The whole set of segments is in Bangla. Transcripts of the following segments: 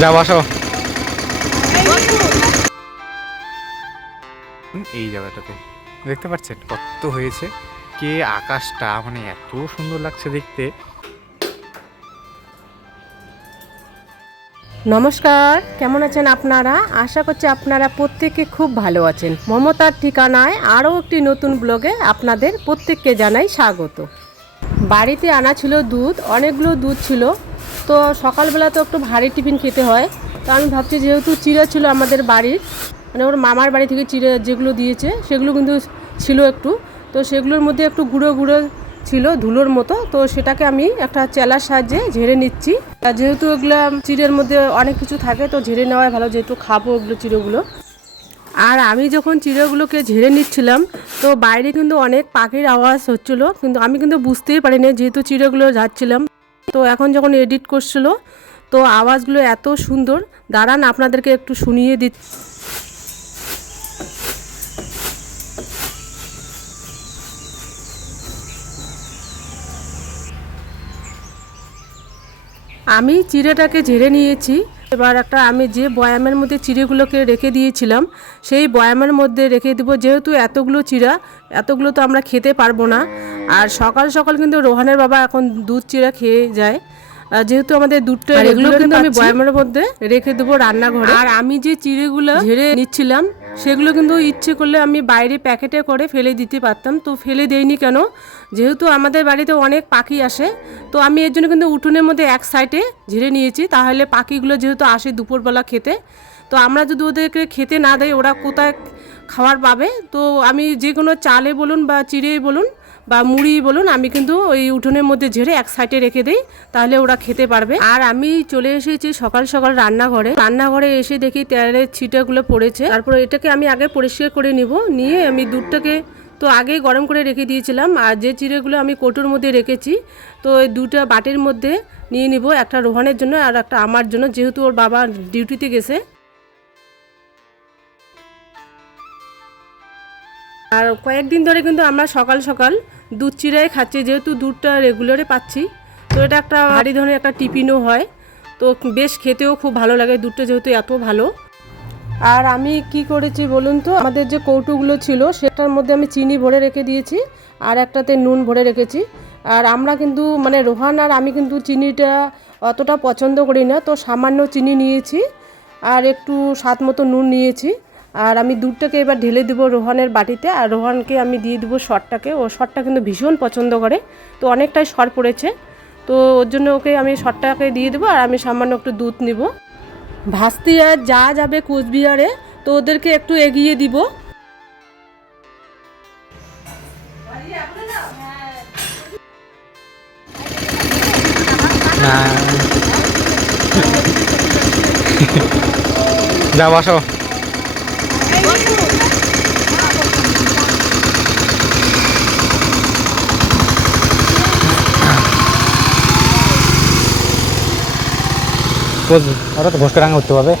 যা বসো। এই জায়গাটাতে দেখতে পাচ্ছেন কত হয়েছে, কে আকাশটা মানে এত সুন্দর লাগছে দেখতে। নমস্কার, কেমন আছেন আপনারা? আশা করছি আপনারা প্রত্যেকে খুব ভালো আছেন। মমতার ঠিকানায় আরও একটি নতুন ব্লগে আপনাদের প্রত্যেককে জানাই স্বাগত। বাড়িতে আনা ছিল দুধ, অনেকগুলো দুধ ছিল। তো সকালবেলা তো একটু ভারী টিফিন খেতে হয়। তো আমি ভাবছি যেহেতু চিড়া ছিল আমাদের বাড়ির, মানে ওর মামার বাড়ি থেকে চিড়া যেগুলো দিয়েছে সেগুলো কিন্তু ছিল একটু, তো সেগুলোর মধ্যে একটু গুঁড়ো গুঁড়ো ছিল ধুলোর মতো। তো সেটাকে আমি একটা চেলার সাহায্যে ঝেড়ে নিচ্ছি। আর যেহেতু ওগুলো চিড়ের মধ্যে অনেক কিছু থাকে তো ঝেড়ে নেওয়াই ভালো, যেহেতু খাবো ওগুলো চিড়েগুলো। আর আমি যখন চিড়েগুলোকে ঝেড়ে নিচ্ছিলাম তো বাইরে কিন্তু অনেক পাখির আওয়াজ হচ্ছিলো, কিন্তু আমি কিন্তু বুঝতেই পারিনি যেহেতু চিড়েগুলো যাচ্ছিলাম। তো এখন যখন এডিট করছিল তো আওয়াজগুলো এত সুন্দর, দাঁড়ান আপনাদেরকে একটু শুনিয়ে দিচ্ছি। আমি চিড়েটাকে ঝেড়ে নিয়েছি। এবার একটা আমি যে বয়ামের মধ্যে চিড়েগুলোকে রেখে দিয়েছিলাম সেই বয়ামের মধ্যে রেখে দেবো, যেহেতু এতগুলো চিড়া, এতগুলো তো আমরা খেতে পারবো না। আর সকাল সকাল কিন্তু রোহানের বাবা এখন দুধ চিড়া খেয়ে যায়, যেহেতু আমাদের দুধটা এগুলো কিন্তু আমি বয়ামের মধ্যে রেখে দেবো রান্নাঘরে। আর আমি যে চিড়েগুলো ঝেড়ে নিচ্ছিলাম সেগুলো কিন্তু ইচ্ছে করলে আমি বাইরে প্যাকেটে করে ফেলে দিতে পারতাম, তো ফেলে দেইনি কেন, যেহেতু আমাদের বাড়িতে অনেক পাখি আসে। তো আমি এর জন্য কিন্তু উঠোনের মধ্যে এক সাইডে ঝেড়ে নিয়েছি, তাহলে পাখিগুলো যেহেতু আসে দুপুরবেলা খেতে, তো আমরা যদি ওদেরকে খেতে না দেয় ওরা কোথায় খাবার পাবে। তো আমি যে কোনো চালে বলুন বা চিড়েই বলুন বা মুড়ি বলুন, আমি কিন্তু ওই উঠোনের মধ্যে ঝেড়ে এক সাইডে রেখে দিই, তাহলে ওরা খেতে পারবে। আর আমি চলে এসেছি সকাল সকাল রান্নাঘরে এসে দেখি তেলের ছিটাগুলো পড়েছে। তারপরে এটাকে আমি আগে পরিষ্কার করে নিয়ে আমি দুধটাকে তো আগেই গরম করে রেখে দিয়েছিলাম। আর যে চিড়েগুলো আমি কৌটোর মধ্যে রেখেছি তো এই দুটো বাটির মধ্যে নিয়ে নিব, একটা রোহানের জন্য আর একটা আমার জন্য, যেহেতু ওর বাবা ডিউটিতে গেছে। আর কয়েকদিন ধরে কিন্তু আমরা সকাল সকাল দুধ চিড়াই খাচ্ছি, যেহেতু দুধটা রেগুলারে পাচ্ছি। তো এটা একটা ভারী ধরনের একটা টিফিনও হয়, তো বেশ খেতেও খুব ভালো লাগে দুধটা যেহেতু এত ভালো। আর আমি কি করেছি বলুন তো, আমাদের যে কৌটোগুলো ছিল সেটার মধ্যে আমি চিনি ভরে রেখে দিয়েছি আর একটাতে নুন ভরে রেখেছি। আর আমরা কিন্তু মানে রোহান আর আমি কিন্তু চিনিটা অতটা পছন্দ করি না, তো সামান্য চিনি নিয়েছি আর একটু স্বাদ মতো নুন নিয়েছি। আর আমি দুধটাকে এবার ঢেলে দেবো রোহানের বাটিতে, আর রোহানকে আমি দিয়ে দেবো সরটাকে। ও সরটা কিন্তু ভীষণ পছন্দ করে, তো অনেকটাই সর পড়েছে, তো ওর জন্য ওকে আমি সরটাকে দিয়ে দেবো আর আমি সামান্য একটু দুধ নিব। ভাস্তি আর যা যাবে কোচবিহারে, তো ওদেরকে একটু এগিয়ে দিব। না যা বসো। ওরা তো ঘষকে রাঙা করতে পারবে।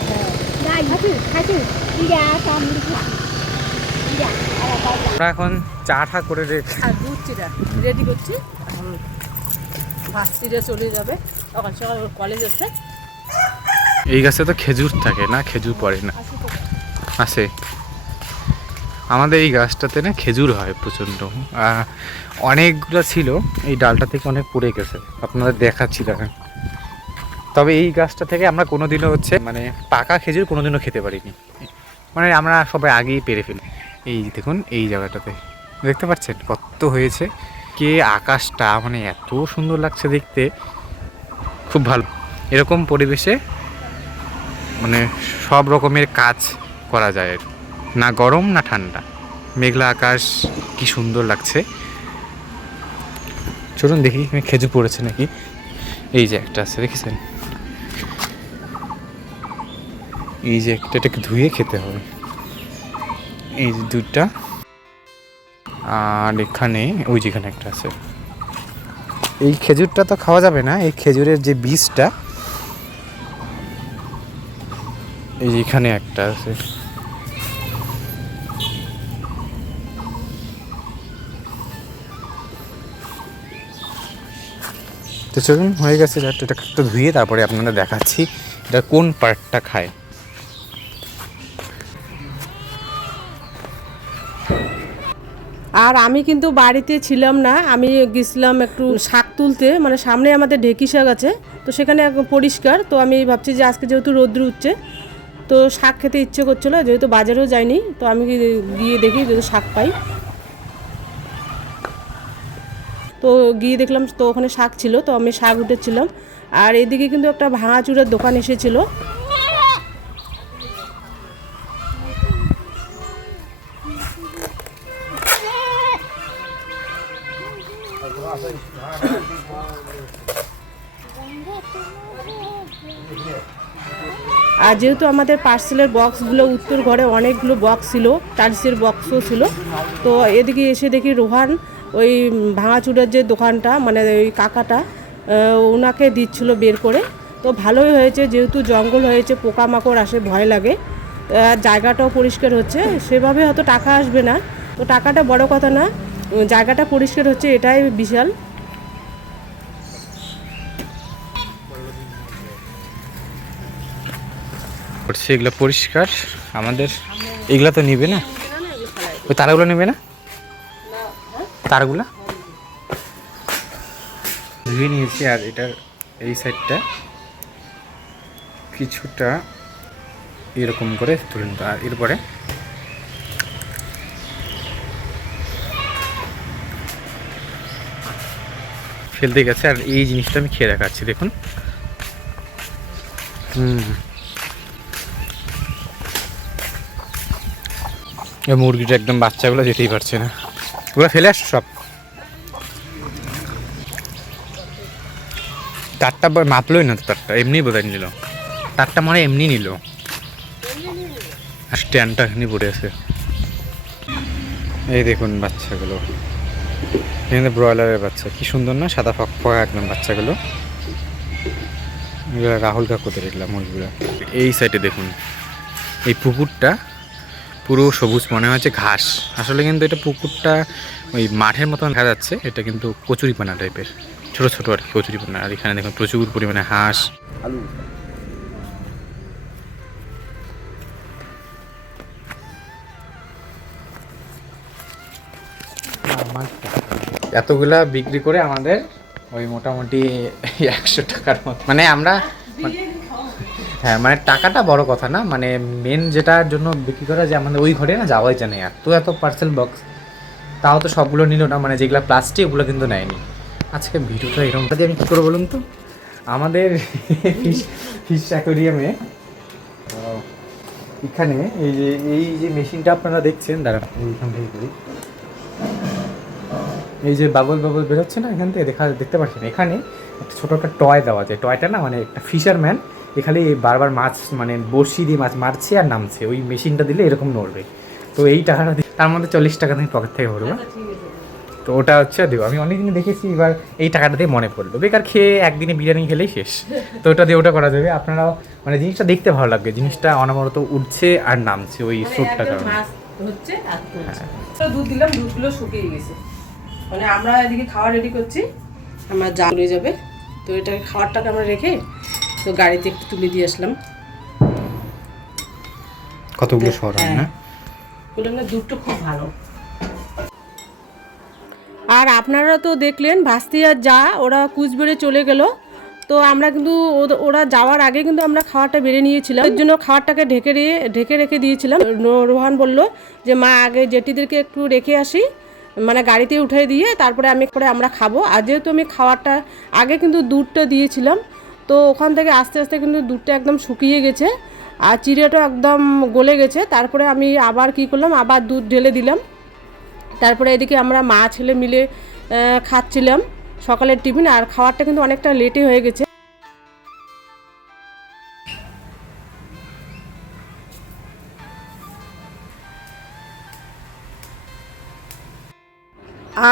আমরা এখন চা ঠা করে আর দুধ চিরা রেডি করছি, এখন ভাস্তিরা চলে যাবে, সকাল সকাল ওর কলেজ আছে। এই গাছে তো খেজুর থাকে না, খেজুর পড়ে না, আছে আমাদের এই গাছটাতে না খেজুর হয় প্রচণ্ড। অনেকগুলো ছিল, এই ডালটা থেকে অনেক পড়ে গেছে, আপনাদের দেখাচ্ছি দেখেন। তবে এই গাছটা থেকে আমরা কোনোদিনও মানে পাকা খেজুর কোনোদিনও খেতে পারিনি, মানে আমরা সবাই আগেই পেরে ফেলি। এই দেখুন এই জায়গাটাতে দেখতে পাচ্ছেন কত হয়েছে, কে আকাশটা মানে এত সুন্দর লাগছে দেখতে, খুব ভালো। এরকম পরিবেশে মানে সব রকমের কাজ করা যায়, না গরম না ঠান্ডা, মেঘলা আকাশ, কি সুন্দর লাগছে। চলুন দেখি খেজুর পড়েছে নাকি। এই যে একটা আছে দেখেছেন, এই যে এটাকে ধুয়ে খেতে হবে, এই যে দুধটা। আর এখানে ওই যেখানে একটা আছে, এই খেজুরটা তো খাওয়া যাবে না, এই খেজুরের যে বীজটা, এই যে এখানে একটা আছে। তো চলুন, হয়ে গেছে, এটা একটু ধুয়ে তারপরে আপনাদের দেখাচ্ছি এটা কোন পার্টটা খায়। আর আমি কিন্তু বাড়িতে ছিলাম না, আমি গেছিলাম একটু শাক তুলতে, মানে সামনে আমাদের ঢেঁকি শাক আছে, তো সেখানে একদম পরিষ্কার। তো আমি ভাবছি যে আজকে যেহেতু রোদ্র উঠছে, তো শাক খেতে ইচ্ছে করছিলো, যেহেতু বাজারেও যাইনি, তো আমি গিয়ে দেখি যদি শাক পাই। তো গিয়ে দেখলাম তো ওখানে শাক ছিল, তো আমি শাক উঠেছিলাম। আর এদিকে কিন্তু একটা ভাঙাচুরের দোকান এসেছিলো। আর যেহেতু আমাদের পার্সেলের বক্সগুলো উত্তর ঘরে অনেকগুলো বক্স ছিল, টাইলসের বক্সও ছিল, তো এদিকে এসে দেখি রোহান ওই ভাঙাচুরের যে দোকানটা, মানে ওই কাকাটা ওনাকে দিচ্ছিল বের করে। তো ভালোই হয়েছে, যেহেতু জঙ্গল হয়েছে, পোকামাকড় আসে, ভয় লাগে। জায়গাটাও পরিষ্কার হচ্ছে, সেভাবে হয়তো টাকা আসবে না, তো টাকাটা বড় কথা না, জায়গাটা পরিষ্কার হচ্ছে, এটাই বিশাল। করছে এগুলো পরিষ্কার আমাদের, এগুলা তো নিবে না, ওই তারগুলো নেবে না, তারগুলা ধুয়ে নিয়েছি। আর এটার এই সাইডটা কিছুটা এরকম করে তুলে নিতে, আর এরপরে ফেলতে গেছে। আর এই জিনিসটা আমি খেয়ে দেখাচ্ছি, দেখুন। এই মুরগিটা একদম বাচ্চাগুলো যেতেই পারছে না, ওগুলো ফেলে আসছো সব। তারটা মাপলোই না তো, তারটা এমনি বোধহয় নিল, তারটা মানে এমনি নিল, আর স্ট্যান্ডটা এখানে পড়ে আছে। এই দেখুন বাচ্চাগুলো, এখানে ব্রয়লারের বাচ্চা, কি সুন্দর না, সাদা ফক ফক একদম বাচ্চাগুলো। এগুলো রাহুল কাকুতে দেখলাম মুরগিগুলো। এই সাইডে দেখুন, এই পুকুরটা পুরো সবুজ, মনে হচ্ছে ঘাস, আসলে কিন্তু এটা পুকুরটা ওই মাঠের মতন দেখা যাচ্ছে, এটা কিন্তু কচুরিপানা টাইপের, ছোট ছোট আর কি কচুরিপানা। আর এখানে দেখুন প্রচুর পরিমাণে হাঁস। এতগুলা বিক্রি করে আমাদের ওই মোটামুটি 100 টাকার মতো, মানে আমরা, হ্যাঁ মানে টাকাটা বড় কথা না, মানে মেন যেটার জন্য বিক্রি করা, যে আমাদের ওই ঘরে না যাওয়াই জানে, এত পার্সেল বক্স, তাও তো সবগুলো নিল না, মানে যেগুলো প্লাস্টিক ওগুলো কিন্তু নেয়নি। আজকে ভিডিওটা এরকমটা দিয়ে আমি কী করবো বলুন তো, আমাদের ফিশ অ্যাকোয়ারিয়ামে এখানে এই যে মেশিনটা আপনারা দেখছেন, দাঁড়ান এইখান থেকে করি, এই যে বাবল বেরোচ্ছে না এখান থেকে, দেখতে পাচ্ছেন, এখানে একটা ছোটো একটা টয় দেওয়া যায়, টয়টা না মানে একটা ফিশারম্যান এখানে বারবার মাছ, মানে বড়শি দিয়ে মাছ মারছে আর নামছে, ওই মেশিনটা দিলে এরকম নড়বে। তো এই টাকাটা তার মধ্যে 40 টাকা তুমি পকেট থেকে ভরবো, তো ওটা হচ্ছে দেবো। আমি অনেকদিন দেখেছি, এবার এই টাকাটা দিয়ে মনে পড়লো, বেকার খেয়ে একদিনে বিরিয়ানি খেলেই শেষ, তো ওটা দিয়ে ওটা করা যাবে। আপনারাও মানে জিনিসটা দেখতে ভালো লাগবে, জিনিসটা অনবরত উঠছে আর নামছে ওই স্রোতটার কারণে। দুধ দিলাম, দুধগুলো শুকিয়ে গেছে, মানে আমরা এদিকে খাওয়া রেডি করছি, আমার যা চলে যাবে, তো এটা খাবারটাকে আমরা রেখে তো গাড়িতে একটু তুলে দিয়ে আসলাম। কতগুলো শহর হয় না, দুধটা খুব ভালো। আর আপনারা তো দেখলেন ভাস্তি আর যা ওরা কুচবিহারে চলে গেল, তো আমরা কিন্তু ওরা যাওয়ার আগে কিন্তু আমরা খাবারটা বেড়ে নিয়েছিলাম, এর জন্য খাবারটাকে ঢেকে রেখে দিয়েছিলাম। রোহান বলল যে মা আগে জেঠিদেরকে একটু রেখে আসি, মানে গাড়িতে উঠে দিয়ে তারপরে আমরা খাবো। আর যেহেতু আমি খাবারটা আগে কিন্তু দুধটা দিয়েছিলাম, তো ওখান থেকে আস্তে আস্তে কিন্তু দুধটা একদম শুকিয়ে গেছে আর চিড়েটা একদম গলে গেছে। তারপরে আমি আবার কি করলাম, আবার দুধ ঢেলে দিলাম। তারপরে এদিকে আমরা মা ছেলে মিলে খাচ্ছিলাম সকালের টিফিন, আর খাবারটা কিন্তু অনেকটা লেটে হয়ে গেছে।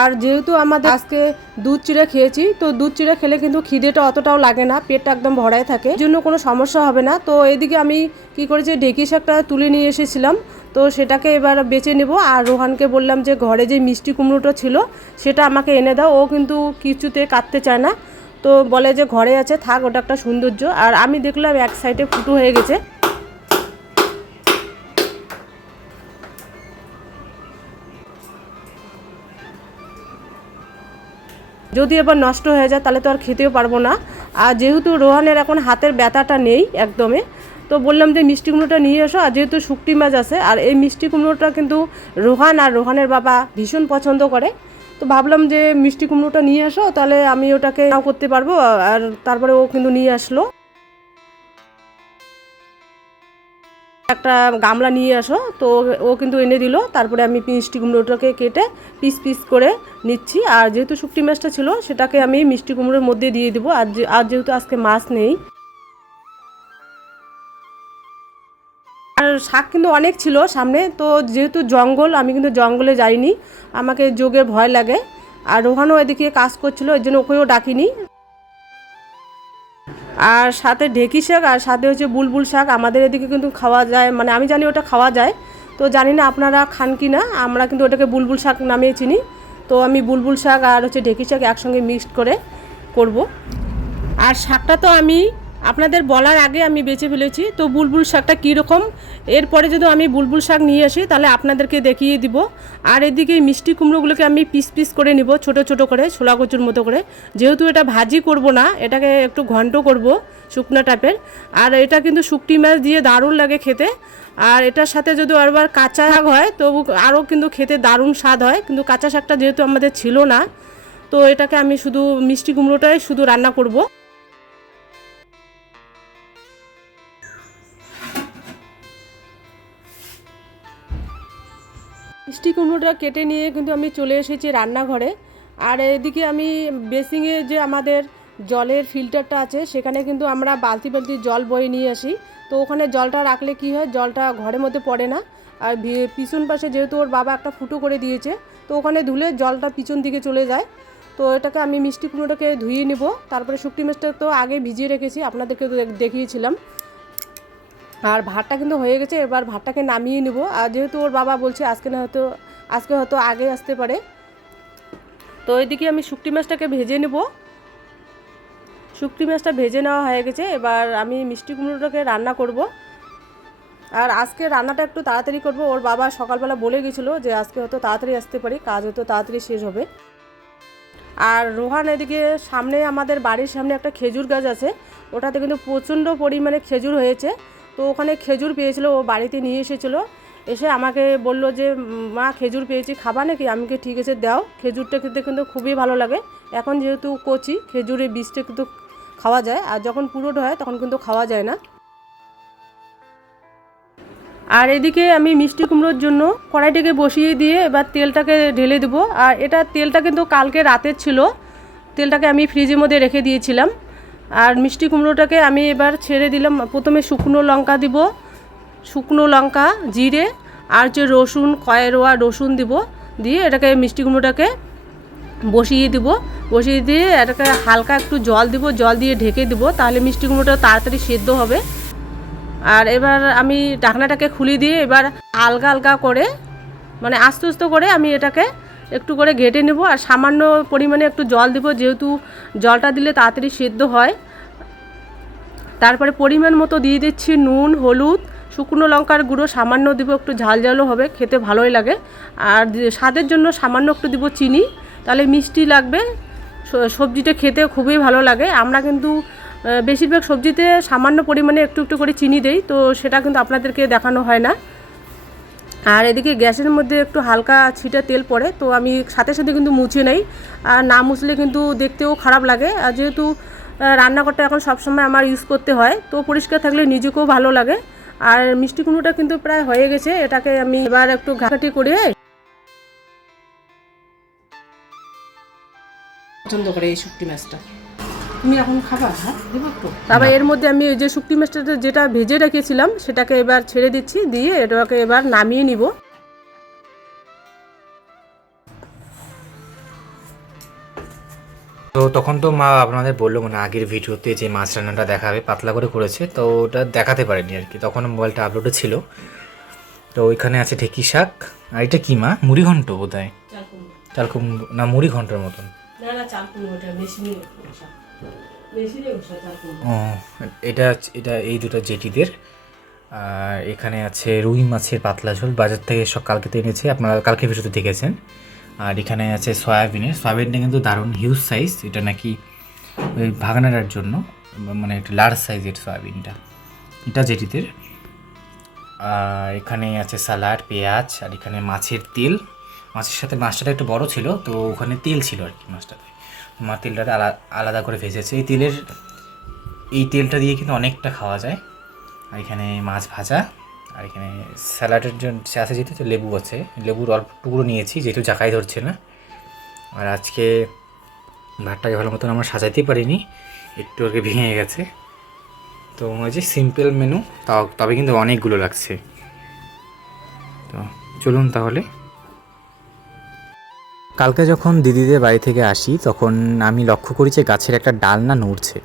আর যেহেতু আমাদের আজকে দুধ চিড়া খেয়েছি, তো দুধ চিড়া খেলে কিন্তু খিদেটা অতটাও লাগে না, পেটটা একদম ভরাই থাকে, এই জন্য কোনো সমস্যা হবে না। তো এদিকে আমি কি করেছি, ঢেঁকি শাকটা তুলে নিয়ে এসেছিলাম, তো সেটাকে এবার বেছে নেব। আর রোহানকে বললাম যে ঘরে যে মিষ্টি কুমড়োটা ছিল সেটা আমাকে এনে দাও, ও কিন্তু কিছুতে কাটতে চায় না, তো বলে যে ঘরে আছে থাক, ওটা একটা সৌন্দর্য। আর আমি দেখলাম এক সাইডে ফুটো হয়ে গেছে। যদি এবার নষ্ট হয়ে যায় তাহলে তো আর খেতেও পারবো না। আর যেহেতু রোহানের এখন হাতের ব্যথাটা নেই একদমই, তো বললাম যে মিষ্টি কুমড়োটা নিয়ে এসো। আর যেহেতু শুকটি মাছ আছে, আর এই মিষ্টি কুমড়োটা কিন্তু রোহান আর রোহানের বাবা ভীষণ পছন্দ করে, তো ভাবলাম যে মিষ্টি কুমড়োটা নিয়ে আসো, তাহলে আমি ওটাকে নাও করতে পারবো। আর তারপরে ও কিন্তু নিয়ে আসলো একটা গামলা নিয়ে আসো, তো ও কিন্তু এনে দিল। তারপরে আমি মিষ্টি কুমড়োটাকে কেটে পিস পিস করে নিচ্ছি। আর যেহেতু শুকটি মাছটা ছিল সেটাকে আমি মিষ্টি কুমড়োর মধ্যে দিয়ে দিব। আর যেহেতু আজকে মাছ নেই, আর শাক কিন্তু অনেক ছিল সামনে, তো যেহেতু জঙ্গল, আমি কিন্তু জঙ্গলে যাইনি, আমাকে যোগের ভয় লাগে। আর রোহানও এদিকে কাজ করছিল, ওই জন্য ওকেও ডাকিনি। আর সাথে ঢেঁকি শাক আর সাথে হচ্ছে বুলবুল শাক আমাদের এদিকে কিন্তু খাওয়া যায়, মানে আমি জানি ওটা খাওয়া যায়, তো জানি না আপনারা খান কি না। আমরা কিন্তু ওটাকে বুলবুল শাক নামে চিনি। তো আমি বুলবুল শাক আর হচ্ছে ঢেঁকি শাক একসঙ্গে মিক্সড করে করব। আর শাকটা তো আমি আপনাদের বলার আগে আমি বেছে ফেলেছি, তো বুলবুল শাকটা কীরকম এরপরে যদি আমি বুলবুল শাক নিয়ে আসি তাহলে আপনাদেরকে দেখিয়ে দিব। আর এদিকে মিষ্টি কুমড়োগুলোকে আমি পিস পিস করে নিব, ছোট ছোট করে, ছোলা কচুর মতো করে। যেহেতু এটা ভাজি করব না, এটাকে একটু ঘন্ট করব শুকনো টাইপের। আর এটা কিন্তু শুকটি মাছ দিয়ে দারুণ লাগে খেতে। আর এটার সাথে যদি আবার কাঁচা শাক হয় তো আরও কিন্তু খেতে দারুণ স্বাদ হয়, কিন্তু কাঁচা শাকটা যেহেতু আমাদের ছিল না, তো এটাকে আমি শুধু মিষ্টি কুমড়োটাই শুধু রান্না করব। মিষ্টি কুমড়োটা কেটে নিয়ে কিন্তু আমি চলে এসেছি রান্নাঘরে। আর এদিকে আমি বেসিংয়ে যে আমাদের জলের ফিল্টারটা আছে সেখানে কিন্তু আমরা বালতি বালতি জল বয়ে নিয়ে আসি। তো ওখানে জলটা রাখলে কি হয়, জলটা ঘরের মধ্যে পড়ে না। আর পিছন পাশে যেহেতু ওর বাবা একটা ফুটো করে দিয়েছে, তো ওখানে ধুলে জলটা পিছন দিকে চলে যায়। তো এটাকে আমি মিষ্টি কুমড়োটাকে ধুয়ে নিব। তারপরে শুকটি মাছটা তো আগে ভিজিয়ে রেখেছি, আপনাদেরকে দেখিয়েছিলাম। আর ভাতটা কিন্তু হয়ে গেছে, এবার ভাতটাকে নামিয়ে নেব। আর যেহেতু ওর বাবা বলছে আজকে হয়তো আগে আসতে পারে, তো এদিকে আমি শুকটি মাছটাকে ভেজে নেব। শুকটি মাছটা ভেজে নেওয়া হয়ে গেছে, এবার আমি মিষ্টি কুমড়োটাকে রান্না করব। আর আজকে রান্নাটা একটু তাড়াতাড়ি করব, ওর বাবা সকালবেলা বলে গেছিলো যে আজকে হয়তো তাড়াতাড়ি আসতে পারি, কাজ হয়তো তাড়াতাড়ি শেষ হবে। আর রোহান এদিকে সামনে আমাদের বাড়ির সামনে একটা খেজুর গাছ আছে, ওটাতে কিন্তু প্রচণ্ড পরিমাণে খেজুর হয়েছে। তো ওখানে খেজুর পেয়েছিল, ও বাড়িতে নিয়ে এসেছিলো। এসে আমাকে বলল যে মা খেজুর পেয়েছি, খাবা নাকি? আমি কি ঠিক আছে দাও। খেজুরটা খেতে কিন্তু খুবই ভালো লাগে। এখন যেহেতু কচি, খেজুরের বীজটা কিন্তু খাওয়া যায়, আর যখন পুরোটা হয় তখন কিন্তু খাওয়া যায় না। আর এদিকে আমি মিষ্টি কুমড়োর জন্য কড়াইটাকে বসিয়ে দিয়ে এবার তেলটাকে ঢেলে দেবো। আর এটা তেলটা কিন্তু কালকে রাতের ছিল, তেলটাকে আমি ফ্রিজের মধ্যে রেখে দিয়েছিলাম। আর মিষ্টি কুমড়োটাকে আমি এবার ছেড়ে দিলাম। প্রথমে শুকনো লঙ্কা দিব, শুকনো লঙ্কা, জিরে আর যে রসুন, কয়েরোয়া রসুন দিব, দিয়ে এটাকে মিষ্টি কুমড়োটাকে বসিয়ে দিব। বসিয়ে দিয়ে এটাকে হালকা একটু জল দিব, জল দিয়ে ঢেকে দিব, তাহলে মিষ্টি কুমড়োটা তাড়াতাড়ি সেদ্ধ হবে। আর এবার আমি ঢাকনাটাকে খুলে দিয়ে এবার আলগা আলগা করে, মানে আস্তে আস্তে করে আমি এটাকে একটু করে ঘেটে নেব। আর সামান্য পরিমাণে একটু জল দিব, যেহেতু জলটা দিলে তাড়াতাড়ি সেদ্ধ হয়। তারপরে পরিমাণ মতো দিয়ে দিচ্ছি নুন, হলুদ, শুকনো লঙ্কার গুঁড়ো সামান্য দিব, একটু ঝাল ঝালও হবে, খেতে ভালোই লাগে। আর স্বাদের জন্য সামান্য একটু দিব চিনি, তাহলে মিষ্টি লাগবে, সবজিটা খেতে খুবই ভালো লাগে। আমরা কিন্তু বেশিরভাগ সবজিতে সামান্য পরিমাণে একটু একটু করে চিনি দেই, তো সেটা কিন্তু আপনাদেরকে দেখানো হয় না। আর এদিকে গ্যাসের মধ্যে একটু হালকা ছিটা তেল পড়ে, তো আমি সাথে সাথে কিন্তু মুছে নেই। আর না মুছলে কিন্তু দেখতেও খারাপ লাগে। আর যেহেতু রান্নাঘরটা এখন সবসময় আমার ইউজ করতে হয়, তো পরিষ্কার থাকলে নিজেকেও ভালো লাগে। আর মিষ্টি কুমড়োটা কিন্তু প্রায় হয়ে গেছে, এটাকে আমি এবার একটু ঘাঁটি করে পছন্দ করে এই শুকটি মাছটা। তুমি এখন খাবা? হ্যাঁ দেবো একটু। তারপর এর মধ্যে আমি ওই যে শুকটি মাছটা যেটা ভেজে রেখেছিলাম সেটাকে এবার ছেড়ে দিচ্ছি, দিয়ে এটাকে এবার নামিয়ে নিব। তো তখন তো মা আপনাদের বললো, মানে আগের ভিডিওতে যে মাছ রান্নাটা দেখাবে পাতলা করে করেছে, তো ওটা দেখাতে পারেনি আর কি, তখন মোবাইলটা আপলোডে ছিল। তো ওইখানে আছে ঢেঁকি শাক, আর এটা কি মা? মুড়ি ঘন্ট বোধ হয়, চাল কুমড়ো না মুড়ি ঘন্টের মতন। না না, চাল কুমড়ো, এটা মেশিনে ও এটা এটা এই দুটো জেটিদের। আর এখানে আছে রুই মাছের পাতলা ঝোল, বাজার থেকে সব কালকে তো এনেছে, আপনারা কালকে ভিডিওতে দেখেছেন। আর এখানে আছে সয়াবিনটা কিন্তু দারুণ হিউজ সাইজ, এটা নাকি ওই ভাগনাটার জন্য, মানে একটা লার্জ সাইজের সয়াবিনটা, এটা জেটিদের। আর এখানে আছে স্যালাড, পেঁয়াজ, আর এখানে মাছের তেল। মাছের সাথে মাছটা একটু বড় ছিল, তো ওখানে তেল ছিল আর কি মাছটাতে, মা তেলটাতে আলাদা করে ভেজেছে। এই তেলটা দিয়ে কিন্তু অনেকটা খাওয়া যায়। আর এখানে মাছ ভাজা, আর এখানে স্যালাডের জন্য আছে যেহেতু, তো লেবু আছে, লেবুর অল্প টুকরো নিয়েছি যেহেতু জাকাই ধরছে না। আর আজকে ভাতটাকে ভালো মতন আমরা সাজাইতে পারিনি, একটু আগে ভেঙে গেছে। তো ওই যে সিম্পল মেনু, তবে কিন্তু অনেকগুলো লাগছে। তো চলুন তাহলে। কালকে যখন দিদিদের বাড়ি থেকে আসি তখন আমি লক্ষ্য করি যে গাছের একটা ডাল না নড়ছে।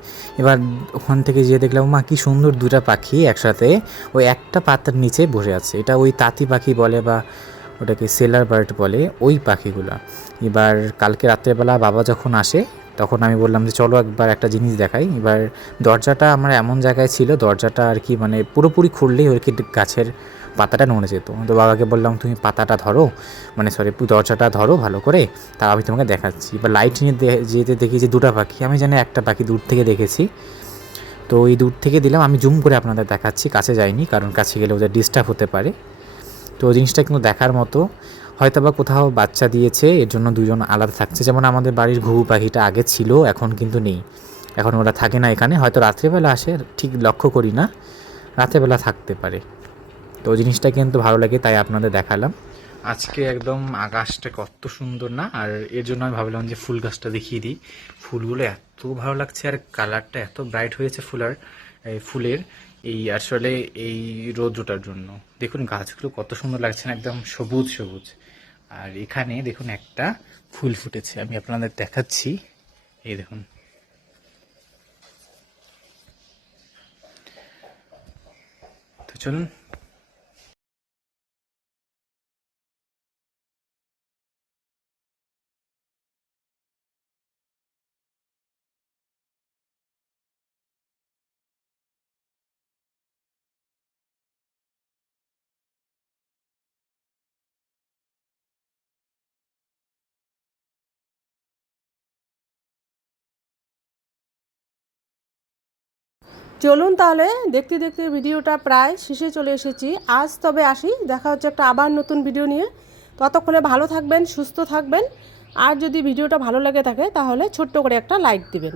এবার ওখান থেকে যেয়ে দেখলাম মা কী সুন্দর দুটা পাখি একসাথে ওই একটা পাতার নিচে বসে আছে। এটা ওই তাঁতি পাখি বলে বা ওটাকে সেলার বার্ড বলে, ওই পাখিগুলা। এবার কালকে রাত্রেবেলা বাবা যখন আসে তখন আমি বললাম যে চলো একবার একটা জিনিস দেখাই। এবার দরজাটা আমার এমন জায়গায় ছিল, দরজাটা আর কি মানে পুরোপুরি খুললেই ওর কি গাছের পাতাটা নড়ে যেত। তো বাবাকে বললাম তুমি পাতাটা ধরো, মানে সরি দরজাটা ধরো ভালো করে, তা আমি তোমাকে দেখাচ্ছি। এবার লাইট নিয়ে যেতে দেখি যে দুটো পাখি, আমি জানি একটা পাখি দূর থেকে দেখেছি, তো এই দূর থেকে দিলাম। আমি জুম করে আপনাদের দেখাচ্ছি, কাছে যাইনি কারণ কাছে গেলে ওদের ডিস্টার্ব হতে পারে। তো জিনিসটা কিন্তু দেখার মতো, হয়তো বা কোথাও বাচ্চা দিয়েছে এর জন্য দুজন আলাদা থাকছে। যেমন আমাদের বাড়ির ঘুঘু পাখিটা আগে ছিল, এখন কিন্তু নেই, এখন ওরা থাকে না এখানে, হয়তো রাত্রেবেলা আসে, ঠিক লক্ষ্য করি না, রাত্রেবেলা থাকতে পারে। তো জিনিসটা কিন্তু ভালো লাগে তাই আপনাদের দেখালাম। আজকে একদম আকাশটা কত সুন্দর না, আর এর জন্য আমি ভাবলাম যে ফুল গাছটা দেখিয়ে দিই। ফুলগুলো এত ভালো লাগছে আর কালারটা এত ব্রাইট হয়েছে ফুলের এই আসলে এই রৌদ্রটার জন্য। দেখুন গাছগুলো কত সুন্দর লাগছে না, একদম সবুজ সবুজ। আর এখানে দেখুন একটা ফুল ফুটেছে, আমি আপনাদের দেখাচ্ছি, এই দেখুন। তো চলুন। চলুন তাহলে, দেখতে দেখতে ভিডিওটা প্রায় শেষে চলে এসেছি। আজ তবে আসি, দেখা হচ্ছে একটা আবার নতুন ভিডিও নিয়ে। ততক্ষণে ভালো থাকবেন, সুস্থ থাকবেন। আর যদি ভিডিওটা ভালো লেগে থাকে তাহলে ছোট্ট করে একটা লাইক দিবেন।